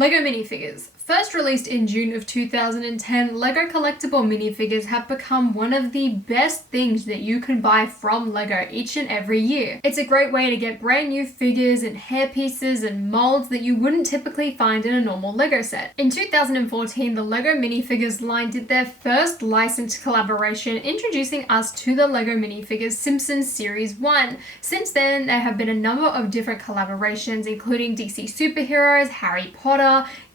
LEGO minifigures. First released in June of 2010, LEGO collectible minifigures have become one of the best things that you can buy from LEGO each and every year. It's a great way to get brand new figures and hairpieces and molds that you wouldn't typically find in a normal LEGO set. In 2014, the LEGO minifigures line did their first licensed collaboration, introducing us to the LEGO minifigures Simpsons Series 1. Since then, there have been a number of different collaborations, including DC superheroes, Harry Potter,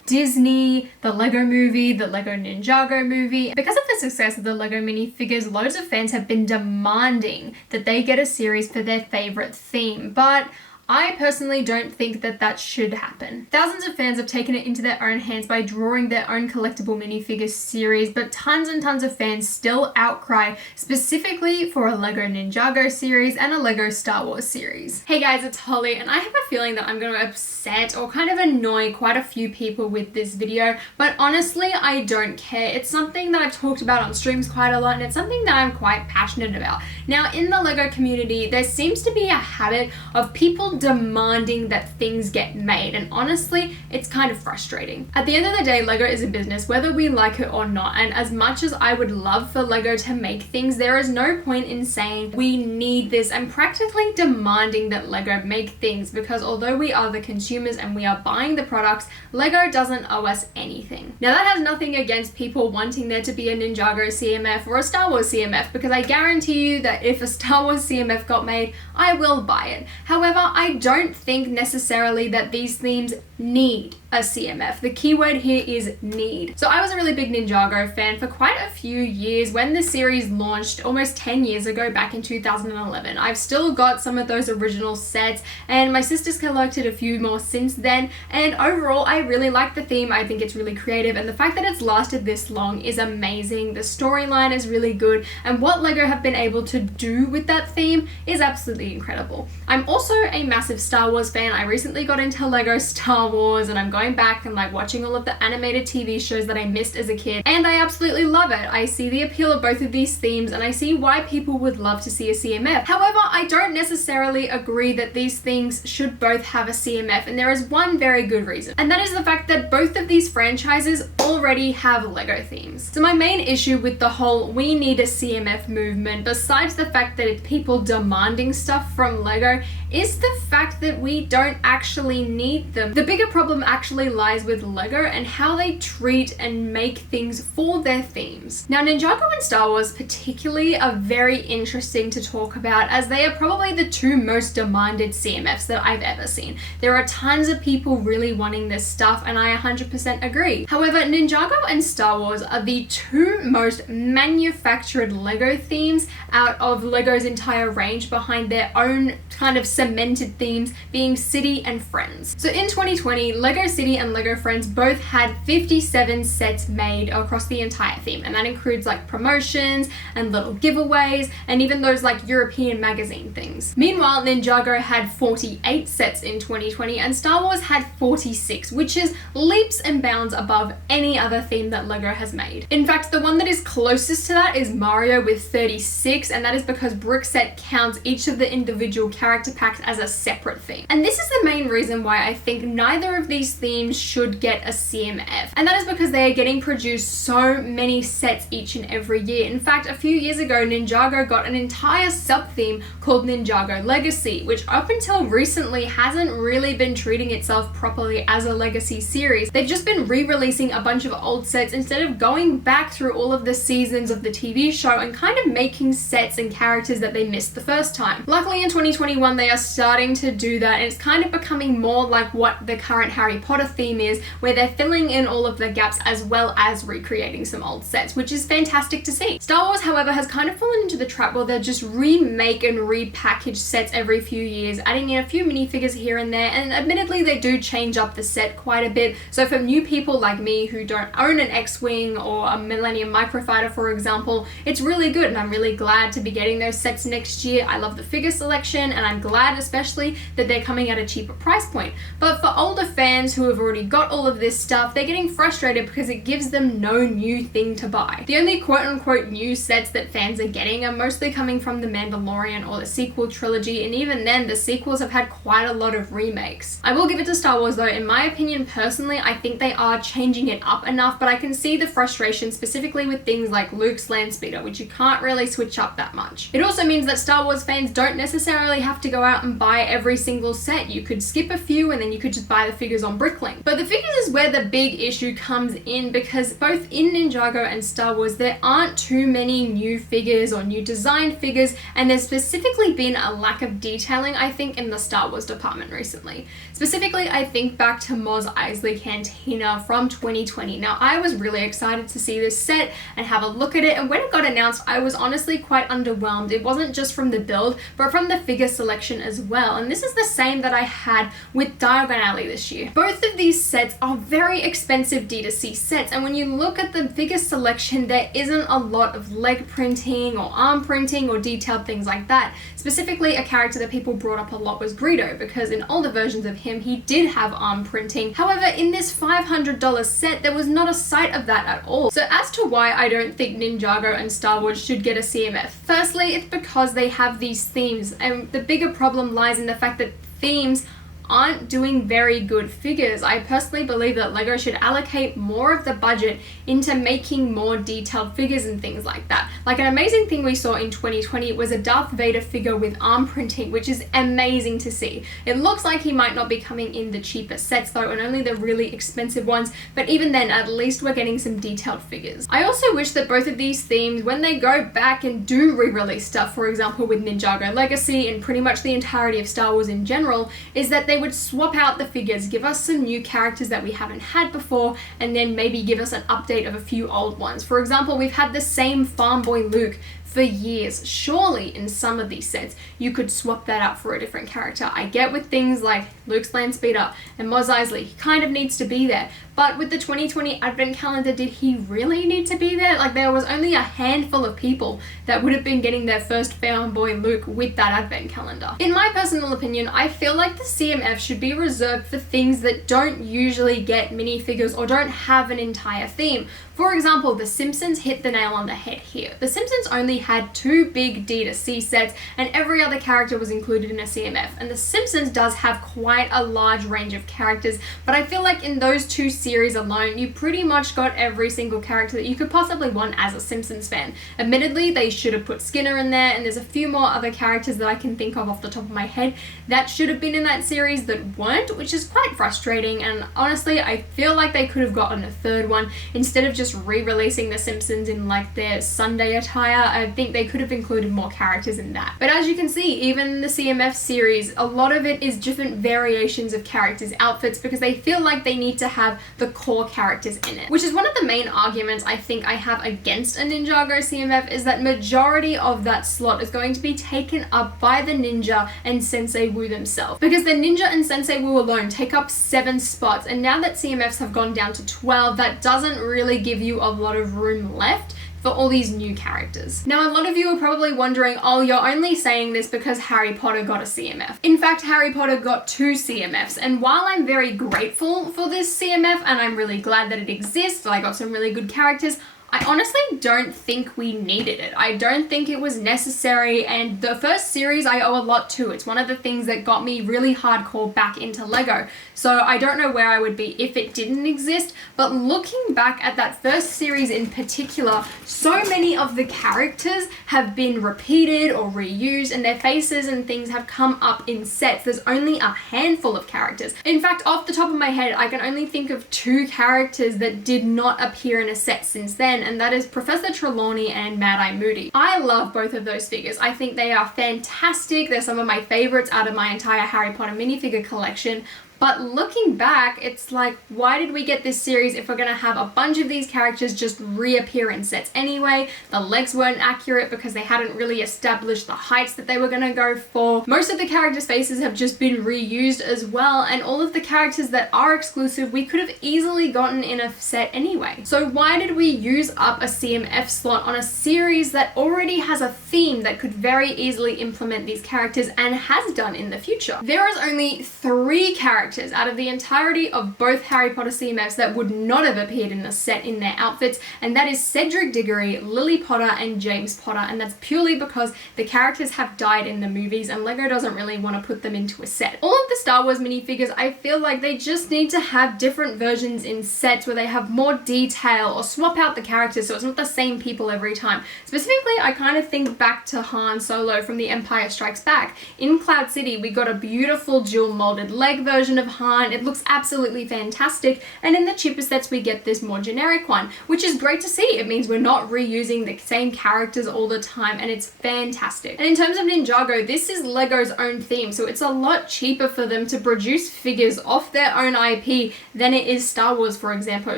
Disney, the LEGO movie, the LEGO Ninjago movie. Because of the success of the LEGO minifigures, loads of fans have been demanding that they get a series for their favorite theme, but I personally don't think that that should happen. Thousands of fans have taken it into their own hands by drawing their own collectible minifigures series, but tons and tons of fans still outcry specifically for a LEGO Ninjago series and a LEGO Star Wars series. Hey guys, it's Holly, and I have a feeling that I'm going to upset or kind of annoy quite a few people with this video, but honestly, I don't care. It's something that I've talked about on streams quite a lot, and it's something that I'm quite passionate about. Now, in the LEGO community, there seems to be a habit of people demanding that things get made, and honestly, it's kind of frustrating. At the end of the day, LEGO is a business, whether we like it or not, and as much as I would love for LEGO to make things, there is no point in saying we need this and practically demanding that LEGO make things, because although we are the consumers and we are buying the products, LEGO doesn't owe us anything. Now, that has nothing against people wanting there to be a Ninjago CMF or a Star Wars CMF, because I guarantee you that if a Star Wars CMF got made, I will buy it. However, I don't think necessarily that these themes need a CMF. The keyword here is need. So I was a really big Ninjago fan for quite a few years when the series launched almost 10 years ago back in 2011. I've still got some of those original sets, and my sister's collected a few more since then, and overall I really like the theme. I think it's really creative, and the fact that it's lasted this long is amazing. The storyline is really good, and what LEGO have been able to do with that theme is absolutely incredible. I'm also a massive Star Wars fan. I recently got into LEGO Star Wars, and I'm going back and like watching all of the animated TV shows that I missed as a kid, and I absolutely love it. I see the appeal of both of these themes, and I see why people would love to see a CMF. However, I don't necessarily agree that these things should both have a CMF, and there is one very good reason, and that is the fact that both of these franchises already have LEGO themes. So my main issue with the whole we need a CMF movement, besides the fact that it's people demanding stuff from LEGO, is the fact that we don't actually need them. The bigger problem actually lies with LEGO and how they treat and make things for their themes. Now, Ninjago and Star Wars particularly are very interesting to talk about, as they are probably the two most demanded CMFs that I've ever seen. There are tons of people really wanting this stuff, and I 100% agree. However, Ninjago and Star Wars are the two most manufactured LEGO themes out of LEGO's entire range, behind their own kind of cemented themes being City and Friends. So in 2020, LEGO City and LEGO Friends both had 57 sets made across the entire theme, and that includes like promotions and little giveaways and even those like European magazine things. Meanwhile, Ninjago had 48 sets in 2020 and Star Wars had 46, which is leaps and bounds above any other theme that LEGO has made. In fact, the one that is closest to that is Mario with 36, and that is because Brickset counts each of the individual character packs as a separate theme. And this is the main reason why I think neither of these themes should get a CMF, and that is because they are getting produced so many sets each and every year. In fact, a few years ago, Ninjago got an entire sub-theme called Ninjago Legacy, which up until recently hasn't really been treating itself properly as a legacy series. They've just been re-releasing a bunch of old sets instead of going back through all of the seasons of the TV show and kind of making sets and characters that they missed the first time. Luckily, in 2021, they are starting to do that, and it's kind of becoming more like what the current Harry Potter theme is, where they're filling in all of the gaps as well as recreating some old sets, which is fantastic to see. Star Wars, however, has kind of fallen into the trap where they just remake and repackage sets every few years, adding in a few minifigures here and there, and admittedly they do change up the set quite a bit. So for new people like me who don't own an X-Wing or a Millennium Microfighter, for example, it's really good, and I'm really glad to be getting those sets next year. I love the figure selection, and I'm glad glad especially that they're coming at a cheaper price point. But for older fans who have already got all of this stuff, they're getting frustrated because it gives them no new thing to buy. The only quote-unquote new sets that fans are getting are mostly coming from The Mandalorian or the sequel trilogy, and even then the sequels have had quite a lot of remakes. I will give it to Star Wars though, in my opinion personally, I think they are changing it up enough, but I can see the frustration specifically with things like Luke's Landspeeder, which you can't really switch up that much. It also means that Star Wars fans don't necessarily have to go out and buy every single set. You could skip a few and then you could just buy the figures on Bricklink. But the figures is where the big issue comes in, because both in Ninjago and Star Wars there aren't too many new figures or new designed figures, and there's specifically been a lack of detailing I think in the Star Wars department recently. Specifically, I think back to Mos Eisley Cantina from 2020. Now, I was really excited to see this set and have a look at it, and when it got announced, I was honestly quite underwhelmed. It wasn't just from the build, but from the figure selection as well, and this is the same that I had with Diagon Alley this year. Both of these sets are very expensive D2C sets, and when you look at the figure selection, there isn't a lot of leg printing or arm printing or detailed things like that. Specifically, a character that people brought up a lot was Greedo, because in older versions of him, he did have arm printing. However, in this $500 set, there was not a sight of that at all. So as to why I don't think Ninjago and Star Wars should get a CMF, firstly, it's because they have these themes, and the bigger problem lies in the fact that themes aren't doing very good figures. I personally believe that LEGO should allocate more of the budget into making more detailed figures and things like that. Like, an amazing thing we saw in 2020 was a Darth Vader figure with arm printing, which is amazing to see. It looks like he might not be coming in the cheaper sets though, and only the really expensive ones, but even then at least we're getting some detailed figures. I also wish that both of these themes, when they go back and do re-release stuff, for example with Ninjago Legacy and pretty much the entirety of Star Wars in general, is that they would swap out the figures, give us some new characters that we haven't had before, and then maybe give us an update of a few old ones. For example, we've had the same Farm Boy Luke for years. Surely in some of these sets you could swap that out for a different character. I get with things like Luke's Landspeeder and Mos Eisley, he kind of needs to be there, but with the 2020 advent calendar, did he really need to be there? Like, there was only a handful of people that would have been getting their first Farm Boy Luke with that advent calendar. In my personal opinion, I feel like the CMF should be reserved for things that don't usually get minifigures or don't have an entire theme. For example, The Simpsons hit the nail on the head here. The Simpsons only had 2 big D2C sets, and every other character was included in a CMF, and The Simpsons does have quite a large range of characters, but I feel like in those 2 series alone, you pretty much got every single character that you could possibly want as a Simpsons fan. Admittedly, they should have put Skinner in there, and there's a few more other characters that I can think of off the top of my head that should have been in that series that weren't, which is quite frustrating, and honestly, I feel like they could have gotten a 3rd one instead of just re-releasing The Simpsons in like their Sunday attire. I think they could have included more characters in that. But as you can see, even the CMF series, a lot of it is different variations of characters' outfits because they feel like they need to have the core characters in it. Which is one of the main arguments I think I have against a Ninjago CMF, is that majority of that slot is going to be taken up by the Ninja and Sensei Wu themselves. Because the Ninja and Sensei Wu alone take up 7 spots, and now that CMFs have gone down to 12, that doesn't really give you a lot of room left for all these new characters. Now, a lot of you are probably wondering, oh, you're only saying this because Harry Potter got a CMF. In fact, Harry Potter got 2 CMFs, and while I'm very grateful for this CMF and I'm really glad that it exists, I got some really good characters, I honestly don't think we needed it. I don't think it was necessary, and the first series I owe a lot to. It's one of the things that got me really hardcore back into LEGO. So I don't know where I would be if it didn't exist, but looking back at that first series in particular, so many of the characters have been repeated or reused, and their faces and things have come up in sets. There's only a handful of characters. In fact, off the top of my head, I can only think of 2 characters that did not appear in a set since then, and that is Professor Trelawney and Mad Eye Moody. I love both of those figures. I think they are fantastic. They're some of my favorites out of my entire Harry Potter minifigure collection. But looking back, it's like, why did we get this series if we're gonna have a bunch of these characters just reappear in sets anyway? The legs weren't accurate because they hadn't really established the heights that they were gonna go for. Most of the characters' faces have just been reused as well, and all of the characters that are exclusive we could have easily gotten in a set anyway. So why did we use up a CMF slot on a series that already has a theme that could very easily implement these characters and has done in the future? There is only 3 characters out of the entirety of both Harry Potter CMFs that would not have appeared in the set in their outfits, and that is Cedric Diggory, Lily Potter, and James Potter, and that's purely because the characters have died in the movies and LEGO doesn't really want to put them into a set. All of the Star Wars minifigures, I feel like they just need to have different versions in sets where they have more detail, or swap out the characters so it's not the same people every time. Specifically, I kind of think back to Han Solo from The Empire Strikes Back. In Cloud City, we got a beautiful dual molded leg version of Han. It looks absolutely fantastic, and in the cheaper sets we get this more generic one, which is great to see. It means we're not reusing the same characters all the time, and it's fantastic. And in terms of Ninjago, this is LEGO's own theme, so it's a lot cheaper for them to produce figures off their own IP than it is Star Wars, for example.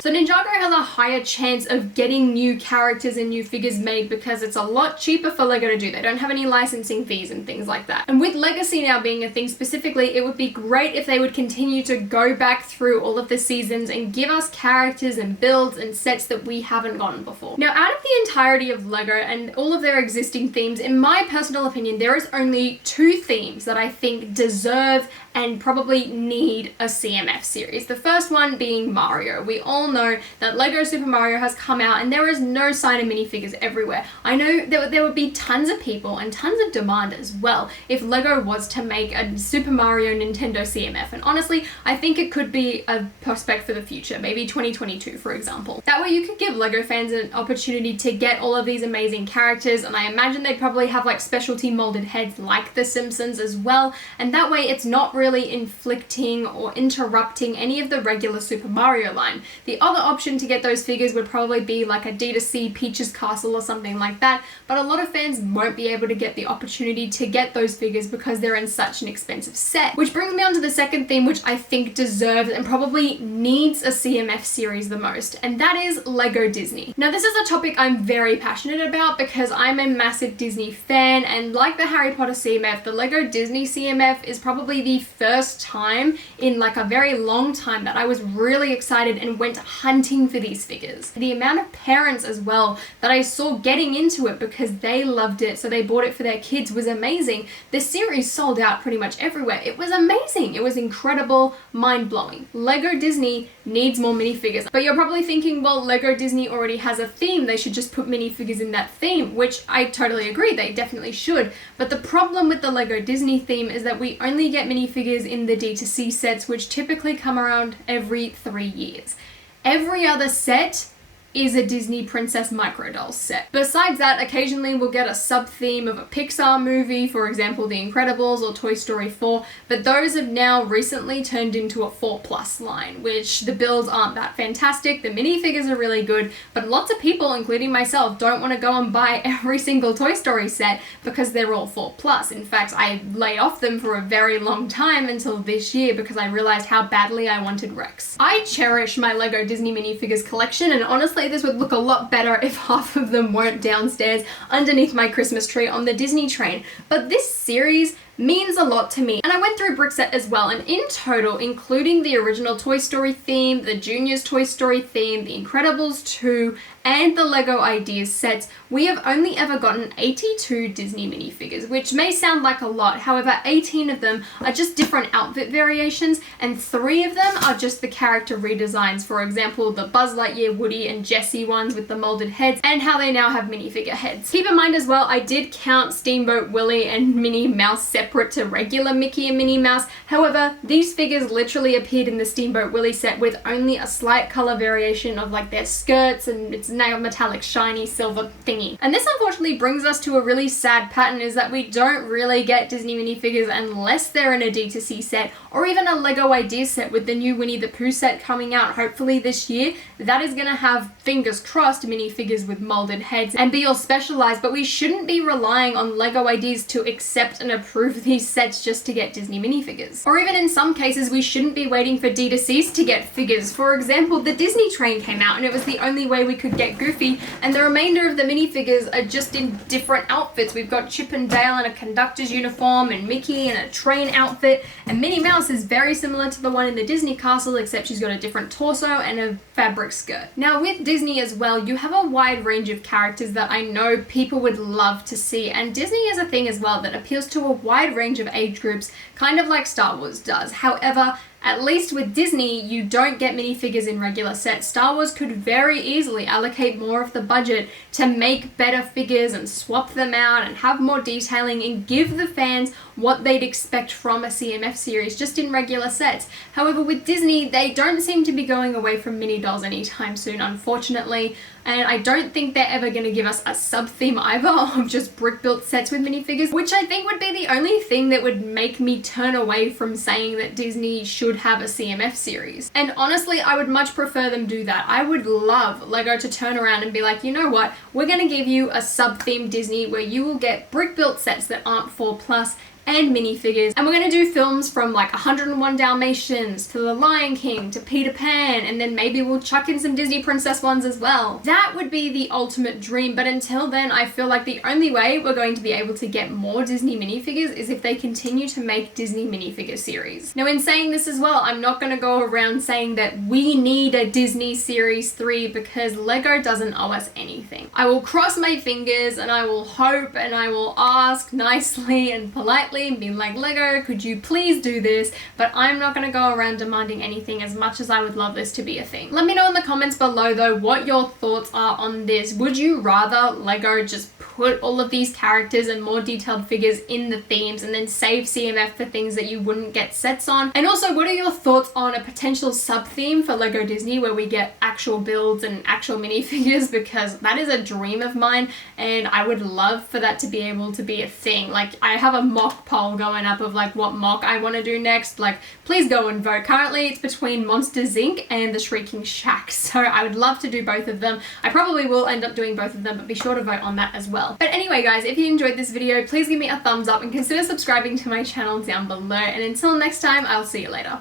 So Ninjago has a higher chance of getting new characters and new figures made because it's a lot cheaper for LEGO to do. They don't have any licensing fees and things like that. And with Legacy now being a thing specifically, it would be great if they would continue to go back through all of the seasons and give us characters and builds and sets that we haven't gotten before. Now, out of the entirety of LEGO and all of their existing themes, in my personal opinion, there is only 2 themes that I think deserve and probably need a CMF series. The first one being Mario. We all know that LEGO Super Mario has come out and there is no sign of minifigures everywhere. I know there would be tons of people and tons of demand as well if LEGO was to make a Super Mario Nintendo CMF, and honestly, I think it could be a prospect for the future, maybe 2022 for example. That way you could give LEGO fans an opportunity to get all of these amazing characters, and I imagine they'd probably have like specialty molded heads like The Simpsons as well, and that way it's not really inflicting or interrupting any of the regular Super Mario line. The other option to get those figures would probably be like a D2C Peach's Castle or something like that, but a lot of fans won't be able to get the opportunity to get those figures because they're in such an expensive set. Which brings me on to the second theme, which I think deserves and probably needs a CMF series the most, and that is LEGO Disney. Now this is a topic I'm very passionate about because I'm a massive Disney fan, and like the Harry Potter CMF, the LEGO Disney CMF is probably the first time in like a very long time that I was really excited and went hunting for these figures. The amount of parents as well that I saw getting into it because they loved it, so they bought it for their kids, was amazing. The series sold out pretty much everywhere. It was amazing. It was incredible, mind-blowing. LEGO Disney needs more minifigures. But you're probably thinking, well, LEGO Disney already has a theme. They should just put minifigures in that theme, which I totally agree. They definitely should. But the problem with the LEGO Disney theme is that we only get minifigures in the D2C sets, which typically come around every 3 years. Every other set is a Disney Princess Microdolls set. Besides that, occasionally we'll get a sub-theme of a Pixar movie, for example The Incredibles or Toy Story 4, but those have now recently turned into a 4+ line, which the builds aren't that fantastic. The minifigures are really good, but lots of people, including myself, don't want to go and buy every single Toy Story set because they're all 4+. In fact, I laid off them for a very long time until this year because I realized how badly I wanted Rex. I cherish my LEGO Disney minifigures collection, and honestly this would look a lot better if half of them weren't downstairs underneath my Christmas tree on the Disney train. But this series means a lot to me. And I went through Brickset as well, and in total, including the original Toy Story theme, the Juniors Toy Story theme, The Incredibles 2, and the LEGO Ideas sets, we have only ever gotten 82 Disney minifigures, which may sound like a lot. However, 18 of them are just different outfit variations, and 3 of them are just the character redesigns. For example, the Buzz Lightyear, Woody, and Jessie ones with the molded heads, and how they now have minifigure heads. Keep in mind as well, I did count Steamboat Willie and Minnie Mouse separate to regular Mickey and Minnie Mouse. However, these figures literally appeared in the Steamboat Willie set with only a slight color variation of like their skirts, and it's now metallic shiny silver thingy. And this unfortunately brings us to a really sad pattern, is that we don't really get Disney minifigures unless they're in a D2C set or even a LEGO Ideas set, with the new Winnie the Pooh set coming out hopefully this year. That is gonna have, fingers crossed, minifigures with molded heads and be all specialized, but we shouldn't be relying on LEGO Ideas to accept and approve of these sets just to get Disney minifigures. Or even in some cases, we shouldn't be waiting for D2Cs to get figures. For example, the Disney train came out and it was the only way we could get Goofy, and the remainder of the minifigures are just in different outfits. We've got Chip and Dale in a conductor's uniform, and Mickey in a train outfit, and Minnie Mouse is very similar to the one in the Disney castle, except she's got a different torso and a fabric skirt. Now with Disney as well, you have a wide range of characters that I know people would love to see, and Disney is a thing as well that appeals to a wide range of age groups, kind of like Star Wars does. However, at least with Disney, you don't get minifigures in regular sets. Star Wars could very easily allocate more of the budget to make better figures and swap them out and have more detailing and give the fans what they'd expect from a CMF series just in regular sets. However, with Disney, they don't seem to be going away from mini dolls anytime soon, unfortunately, and I don't think they're ever going to give us a sub-theme either of just brick-built sets with minifigures, which I think would be the only thing that would make me turn away from saying that Disney should have a CMF series. And honestly, I would much prefer them do that. I would love Lego to turn around and be like, you know what, we're going to give you a sub-theme Disney where you will get brick-built sets that aren't 4+ and minifigures, and we're going to do films from like 101 Dalmatians to The Lion King to Peter Pan, and then maybe we'll chuck in some Disney princess ones as well. That would be the ultimate dream, but until then I feel like the only way we're going to be able to get more Disney minifigures is if they continue to make Disney minifigure series. Now in saying this as well, I'm not going to go around saying that we need a Disney Series 3 because Lego doesn't owe us anything. I will cross my fingers and I will hope and I will ask nicely and politely and being like, Lego, could you please do this? But I'm not going to go around demanding anything, as much as I would love this to be a thing. Let me know in the comments below though what your thoughts are on this. Would you rather Lego just put all of these characters and more detailed figures in the themes and then save CMF for things that you wouldn't get sets on? And also, what are your thoughts on a potential sub-theme for Lego Disney where we get actual builds and actual minifigures? Because that is a dream of mine and I would love for that to be able to be a thing. Like, I have a mock poll going up of like what mock I want to do next. Like, please go and vote. Currently it's between Monsters Inc. and the Shrieking Shack, so I would love to do both of them. I probably will end up doing both of them, but be sure to vote on that as well. But anyway guys, if you enjoyed this video, please give me a thumbs up and consider subscribing to my channel down below, and until next time, I'll see you later.